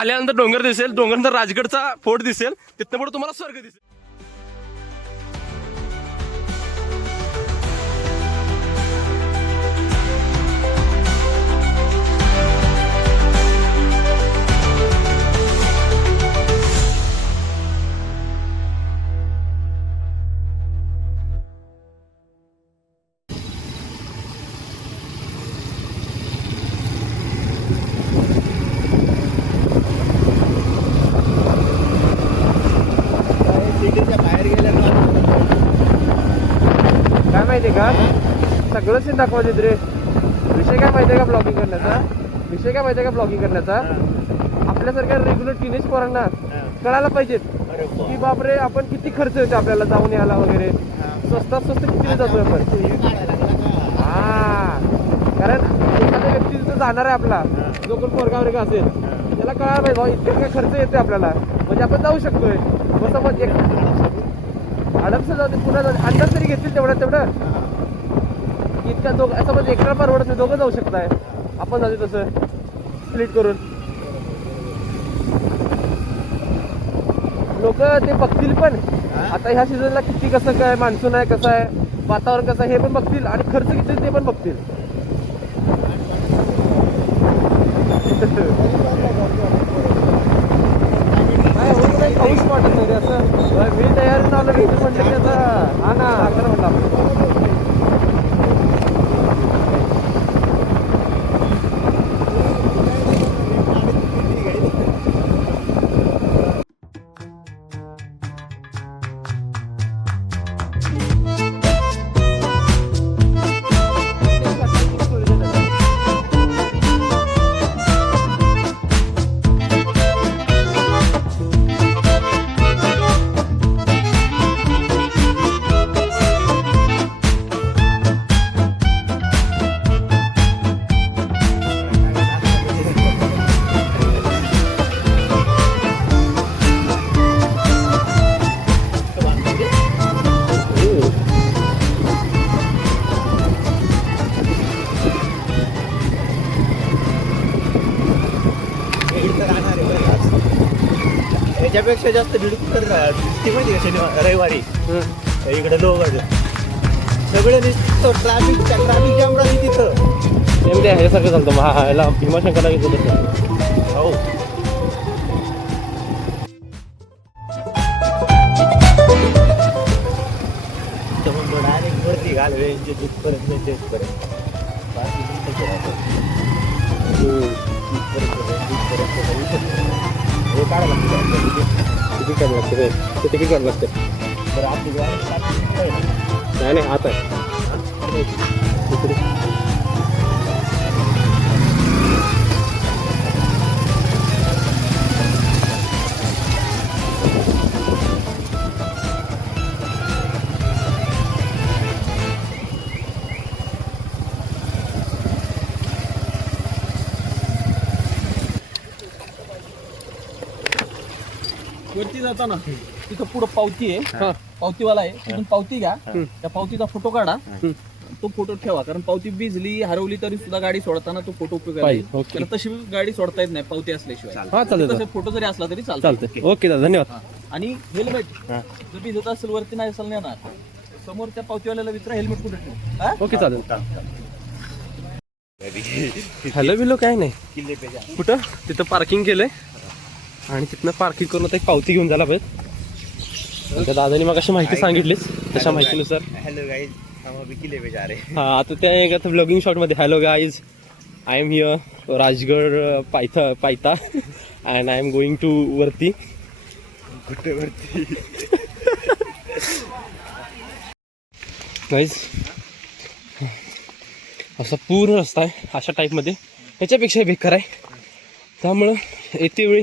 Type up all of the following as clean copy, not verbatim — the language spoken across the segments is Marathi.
आल्यानंतर डोंगर दिसेल, डोंगरनंतर राजगडचा फोर्ट दिसेल, तिथनं पुढे तुम्हाला स्वर्ग दिसेल. काय माहितीये का, सगळं सीन दाखवा देत रे. विषय काय माहितीये का ब्लॉगिंग करण्याचा, विषय काय माहितीये का ब्लॉगिंग करण्याचा, आपल्यासारख्या रेग्युलर टीनेज पोरांना कळायला पाहिजेत की बापरे आपण किती खर्च येतो आपल्याला जाऊन यायला वगैरे. स्वस्तात स्वस्त किती जातोय आपण. हा, कारण एखाद्या व्यक्ती तिथं जाणार आहे आपला, जो कोण पोरगा वगैरे असेल, त्याला कळायला पाहिजे बाबा इतकं काय खर्च येतोय आपल्याला, म्हणजे आपण जाऊ शकतोय. मग समज एक अडपचं जाऊ दे, पुन्हा जाऊ दे, अंदाज तरी घेतील तेवढं इतका दोघं समज एकटा परवडत नाही, दोघं जाऊ शकताय. आपण जाऊ तसं स्प्लिट करून. लोक ते बघतील पण आता ह्या सीझनला किती कसं काय मान्सून आहे, कसं आहे वातावरण, कसं आहे हे पण बघतील, आणि खर्च किती ते पण बघतील. पाऊस वाटत नाही रे असं. मी तयार झालं मी म्हटलं की आता हा ना खरं म्हटलं आपण. याच्यापेक्षा जास्त भीड तर दिसते माहिती का शनिवार रविवारी इकडे लोक सगळे दिसतं. ट्रॅफिक जाम राहते तिथं. नेमके ह्याच्यासारखं चालतं मग ह्याला भीमाशंकरला घेतो तसं. हो, डायरेक्ट वरती घाल वेळेचे जिथपर्यंत जिथपर्यंत हे काढायला तिकीट काढायला लागतं रे, ते तिकीट काढायला लागतं. तर आपली नाही नाही आता तिकडे वरती जाताना तिथं पुढं पावती आहे, पावतीवाला आहे, तिथून पावती घ्या, त्या पावतीचा फोटो काढा, तो फोटो ठेवा. कारण पावती भिजली हरवली तरी सुद्धा गाडी सोडताना तो फोटो उपयोगाला येईल. कारण तशी गाडी सोडता येत नाही पावती असल्याशिवाय. हा चालेल, तसे फोटो जरी असला तरी चालतं. चालतं. ओके दादा, धन्यवाद. आणि हेल्मेट जर भिजत असेल वरती नाही असेल नेणार, समोर त्या पावतीवाल्याला विचारा हेल्मेट कुठे ठेवू. हा? ओके चालेल. हॅलो बिलो काय नाही, किल्ले पे जा. कुठं तिथं पार्किंग केलंय आणि तिथनं पार्किंग करून आता एक पावती घेऊन जायला पाहिजे. त्या दादानी मग अशी माहिती सांगितलीच, तशा माहितीनुसार. हेलो गाइस, हम अभी किले पे जा रहे हैं. हा, आता त्या एक आता ब्लॉगिंग शॉट मध्ये hello guys, I am here Rajgad पायता and I am going to वरती. कुठे वरती? गाईज असा पूर्ण रस्ता आहे अशा टाईपमध्ये, ह्याच्यापेक्षा बेकार आहे. त्यामुळं येते वेळी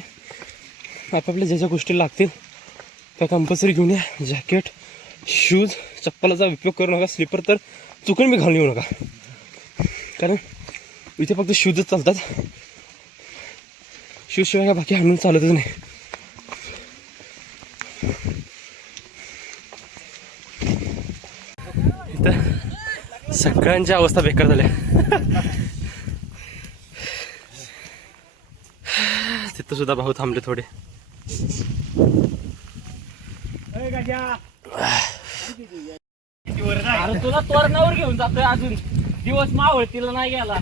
आपापल्या ज्या ज्या गोष्टी लागतील त्या कंपल्सरी घेऊन या. जॅकेट, शूज, चप्पलाचा उपयोग करू नका. स्लीपर तर चुकून मी घालून येऊ नका, कारण इथे फक्त शूजच चालतात. शूजशिवाय काय बाकी हाणून चालतच नाही. इथं सगळ्यांच्या अवस्था बेकार झाल्या. तिथं सुद्धा भाऊ थांबले थोडे. अरे तुला तोरणावर घेऊन जातोय अजून दिवस मावळतीला नाही गेला.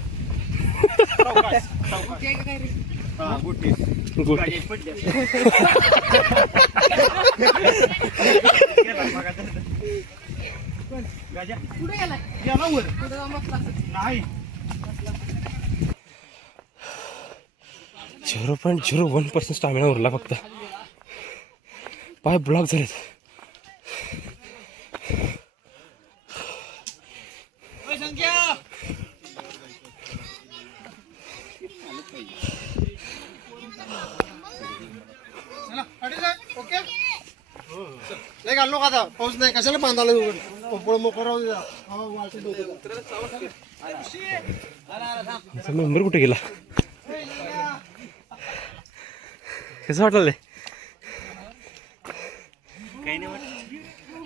नाही 0.01% स्टॅमिना उरला फक्त. पाय ब्लॉक झालेत. नाही घाललो का आता पाऊस नाही कशाला बांधायला मोकळं राहू द्या. मेंबर कुठे गेला? कसं वाटलं?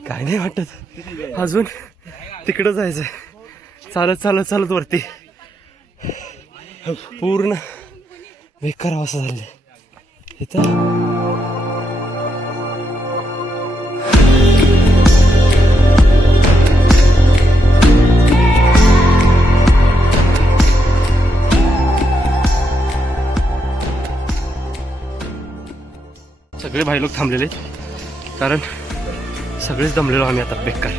काय नाही वाटत. अजून तिकडं जायचंय. चालत चालत चालत वरती. पूर्ण बेकार अवस्था झाली इथं. सगळे भाई लोक थांबलेले कारण सगळेच दमलेलो आम्ही आता. बेकार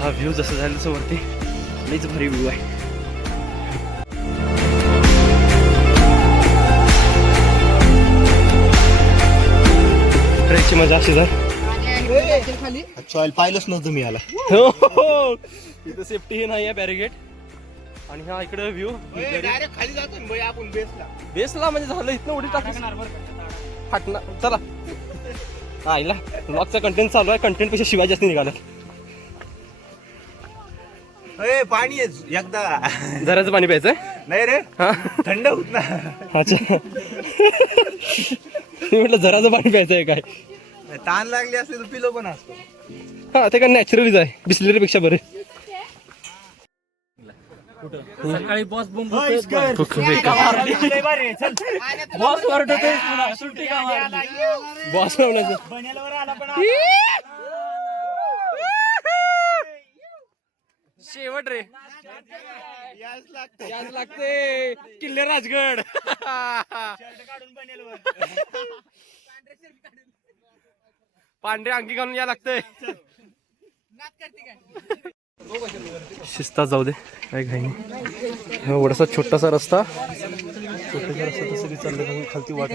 हा व्ह्यू जसं झालं तसं वरती लईच भारी व्ह्यू आहे. ट्रेकची मजा अशी झाली. सॉइल पाहिलंच नव्हतं मी याला. इथं सेफ्टी हे नाही आहे बॅरिगेट. आणि हा इकडे व्ह्यू डायरेक्ट खाली जातो आपण बेसला म्हणजे झालं इथनं उडी टाकणार फाटणार. चला आईला ब्लॉगचा कंटेंट चालू आहे. कंटेंट पेक्षा शिवाय जास्त निघाला. पाणी आहे एकदा जराचं पाणी प्यायचंय. नाही रे हा थंड होत ना. अच्छा मी म्हटलं जराचं पाणी प्यायचंय काय. ताण लागली असते तर पिलो पण असतो. हा ते काय नॅचरलीच आहे. बिस्लेरी पेक्षा बरे. सकाळी बॉस बॉम्ब बॉस बॉस ओरडतोय पुन्हा, सुट्टी का मारली? शेवट रे याच लागते किल्ले राजगड. पांढरे अंगी घालून या लागते. शिस्तात जाऊ दे काय घाई नाही. एवढासा छोटासा रस्ता तसं की चाललं खालती वाट.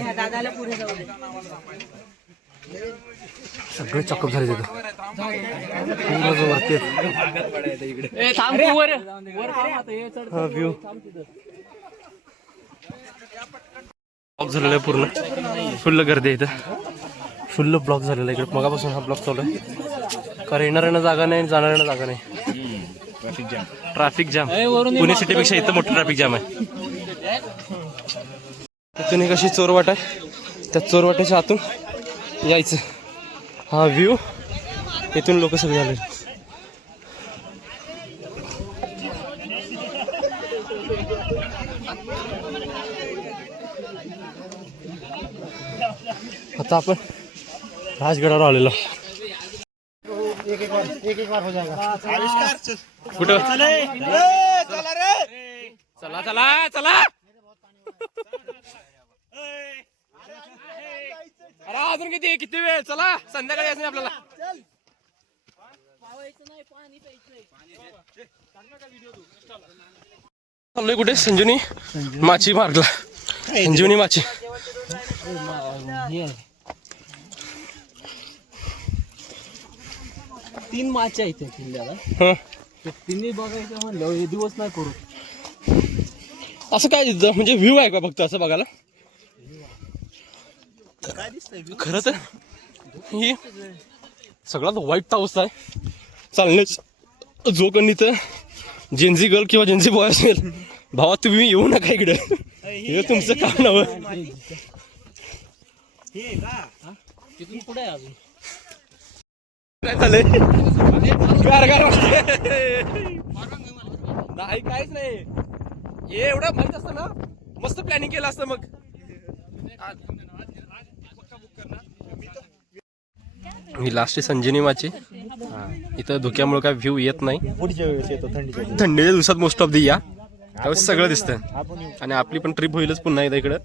सगळे चॉकअप झाले तिथं. पूर्ण वरती हा व्ह्यू ब्लॉक झालेला आहे. पूर्ण फुल्ल गर्दी आहे इथं. फुल्ल ब्लॉक झालेला आहे इकडे. मगापासून हा ब्लॉक चालू आहे कारण येणाऱ्यांना जागा नाही जाणाऱ्यांना जागा नाही. ट्रॅफिक जाम पुणे सिटीपेक्षा इथं मोठं ट्रॅफिक जाम आहे. तिथून एक अशी चोरवाट आहे. त्या चोरवाट्याच्या आतून यायचं. हा व्ह्यू इथून लोक सगळे आले. आता आपण राजगडावर आलेलो. कुठं चला चला चला. अरे अजून किती किती वेळ. चला संध्याकाळी यायचं आपल्याला. चाललोय कुठे? संजीवनी माची मार्गला. संजीवनी माची. तीन माच्या इथे किल्ल्याला. हं. तिन्ही बघायचं म्हणलं हे दिवस नाही करू. असं काय तिथं म्हणजे व्ह्यू आहे का फक्त असं बघायला? खरं तर ही सगळ्यात वाईट अवस्था आहे चालण्याच. जो कोणी तर जेन्झी गर्ल किंवा जेन्झी बॉय असेल भावा तुम्ही येऊ नका इकडे. हे तुमचं काम नव्हतं. तिथून पुढे आहे अजून. काय झालंय? गार गार वाटतंय. नाही काहीच नाही. हे एवढं माहित असतं ना मस्त प्लॅनिंग केलं असतं. मग ही लास्ट संजीवनी माची. इथं धुक्यामुळे काय व्ह्यू येत नाही. पुढच्या वेळेस येतो थंडीच्या थंडीच्या दिवसात मोस्ट ऑफ दी या त्यावेळेस सगळं दिसतं. आपण येऊ. आणि आपली पण ट्रिप होईलच पुन्हा एकदा इकडं.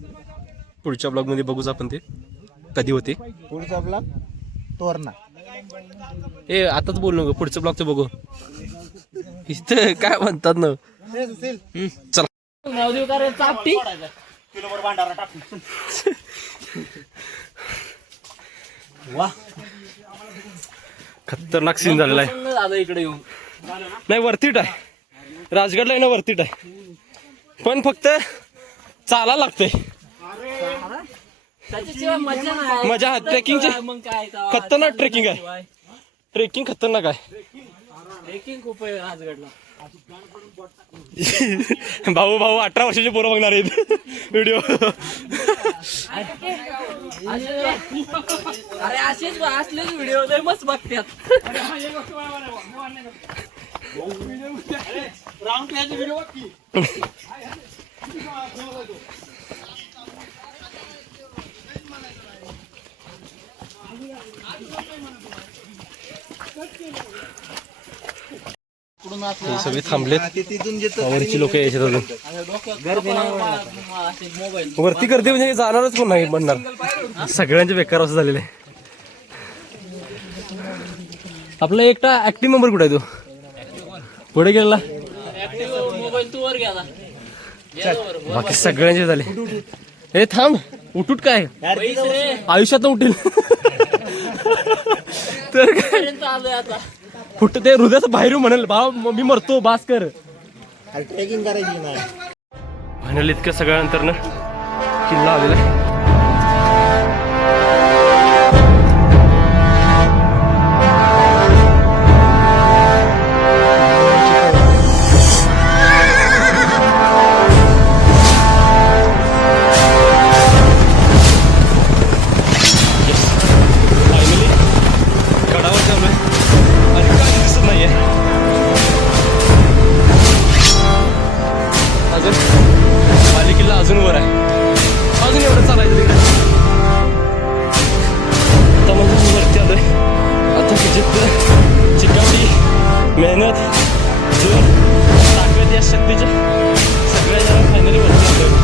पुढच्या ब्लॉग मध्ये बघूच आपण ते कधी होते. पुढचा ब्लॉक तोरणा. ए आताच बोल नको, पुढचं ब्लॉगचं बघू. इथं काय म्हणतात ना. चला खतरनाक सीन झालेला आहे. इकडे येऊन नाही वर्थिट आहे. राजगडला आहे ना वर्थिट आहे. पण फक्त चालायला लागतंय. त्याच्याशिवाय मजा नाही. मजा ट्रेकिंगची मग काय खतरनाक ट्रेकिंग आहे. ट्रेकिंग खतरनाक आहे. ट्रेकिंग खूप आहे राजगडला. भाऊ 18 वर्षाचे पोरं बघणार आहेत व्हिडिओ. अरे असेच असलेच व्हिडिओ लय मस्त बघतात. हे सगळे थांबलेत. वरची लोक यायचे अजून. मोबाईल वरती गर्दी म्हणजे जाणारच कोण नाही म्हणणार. सगळ्यांचे बेकार असं झालेलं आहे. आपला एकटा ऍक्टिव्ह मेंबर कुठे आहे? तो पुढे गेला. मोबाईल तू वर घ्या. बाकी सगळ्यांचे झाले. हे थांब उठूट काय आयुष्यात उठेल तर काय आलोय आता. कुठं ते हृदयाचं बाहेर म्हणेल बाबा मी मरतो बास कर. ट्रेकिंग करायची नाही. फायनली इतक्या सगळ्यानंतर ना किल्ला आलेला आहे. अजून वर आहे. अजून एवढं चालायचं तिकडे. आता म्हणजे वरती आलोय. आता जिद्द चिकाटी मेहनत जो ताकद या शक्तीच्या सगळ्या जण फायनली वरती आलोय.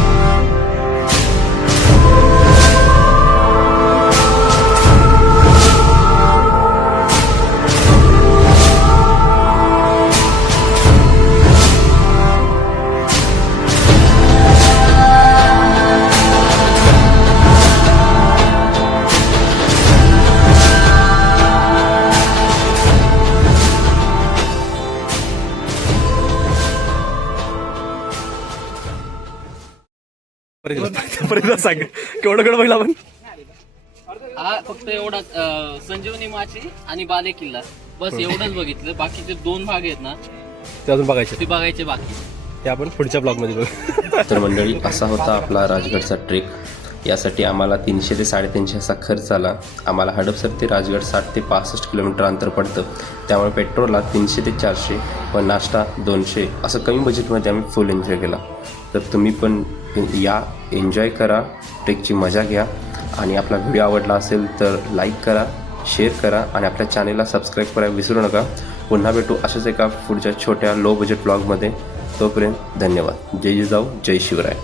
परत सांग केवढं कडं बघितलं आपण. हा फक्त एवढा संजीवनी माची आणि बाले किल्ला बस एवढंच बघितलं. बाकीचे 2 भाग आहेत ना ते अजून बघायचे. ते बघायचे बाकी. ते आपण पुढच्या ब्लॉग मध्ये बघू. तर मंडळी असा होता आपला राजगडचा ट्रेक. यासाठी आम्हाला 300 ते 350 असा खर्च आला. आम्हाला हडपसर ते राजगड 60 ते 65 किलोमीटर अंतर पडतं. त्यामुळे पेट्रोलला 300 ते 400 व नाश्ता 200 असं कमी बजेटमध्ये आम्ही फुल एन्जॉय केला. तर तुम्ही पण या एन्जॉय करा, ट्रेकची मजा घ्या. आणि आपला व्हिडिओ आवडला असेल तर लाईक करा, शेअर करा आणि आपल्या चॅनेलला सबस्क्राईब करायला विसरू नका. पुन्हा भेटू अशाच एका पुढच्या छोट्या लो बजेट ब्लॉगमध्ये. तोपर्यंत धन्यवाद. जय जिजाऊ, जय शिवराय.